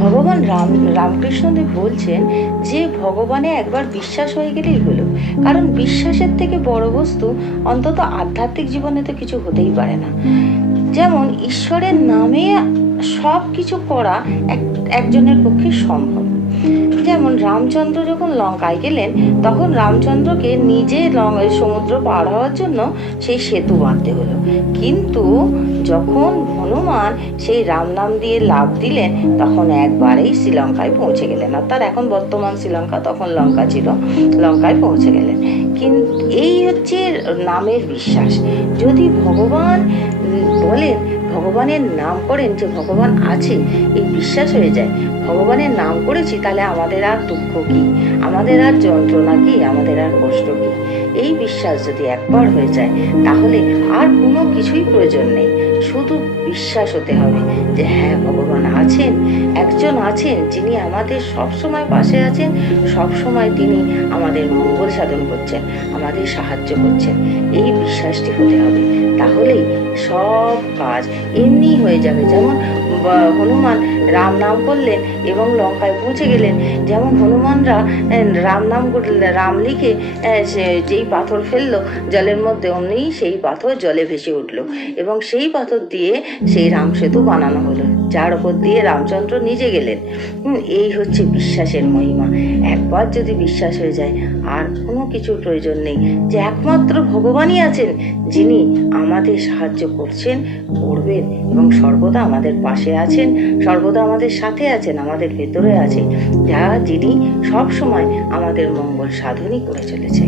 ভগবান রামকৃষ্ণদেব বলছেন যে ভগবানে একবার বিশ্বাস হয়ে গেলেই হলো। কারণ বিশ্বাসের থেকে বড় বস্তু অন্তত আধ্যাত্মিক জীবনে তো কিছু হতেই পারে না। যেমন ঈশ্বরের নামে সব কিছু করা একজনের পক্ষে সম্ভব। যেমন রামচন্দ্র যখন লঙ্কায় গেলেন, তখন রামচন্দ্রকে নিজে সমুদ্র পার হওয়ার জন্য সেই সেতু বাঁধতে হলো। কিন্তু যখন হনুমান সেই রাম নাম দিয়ে লাফ দিলেন, তখন একবারেই শ্রীলঙ্কায় পৌঁছে গেলেন। অর্থাৎ এখন বর্তমান শ্রীলঙ্কা, তখন লঙ্কা ছিল, লঙ্কায় পৌঁছে গেলেন। কিন্তু এই হচ্ছে নামের বিশ্বাস। যদি ভগবান বলেন, ভগবানের নাম করেন যে ভগবান আছে, এই বিশ্বাস হয়ে যায় ভগবানের নাম করেছি, তাহলে আমাদের আর দুঃখ কি, আমাদের আর যন্ত্রণা কি, আমাদের আর কষ্ট কি। এই বিশ্বাস যদি একবার হয়ে যায়, তাহলে আর কোনো কিছুই প্রয়োজন নেই। শুধু বিশ্বাস হতে হবে যে হ্যাঁ, ভগবান আছেন, একজন আছেন যিনি আমাদের সবসময় পাশে আছেন, সবসময় তিনি আমাদের মঙ্গল সাধন করছেন, আমাদের সাহায্য করছেন। এই বিশ্বাসটি হতে হবে, তাহলেই সব কাজ এমনি হয়ে যাবে। যেমন হনুমান রাম নাম করলেন এবং লঙ্কায় পৌঁছে গেলেন। যেমন হনুমানরা রাম নাম রাম লিখে যেই পাথর ফেললো জলের মধ্যে, অমনি সেই পাথর জলে ভেসে উঠলো এবং সেই পাথর দিয়ে সেই রাম সেতু বানানো হলো, যার ওপর দিয়ে রামচন্দ্র নিজে গেলেন। এই হচ্ছে বিশ্বাসের মহিমা। একবার যদি বিশ্বাস হয়ে যায়, আর কোনো কিছুর প্রয়োজন নেই। যে একমাত্র ভগবানই আছেন যিনি আমাদের সাহায্য করছেন, করবেন এবং সর্বদা আমাদের পাশে আছেন, সর্বদা আমাদের সাথে আছেন, আমাদের ভেতরে আছে, যিনি সব সময় আমাদের মঙ্গল সাধনই করে চলেছে।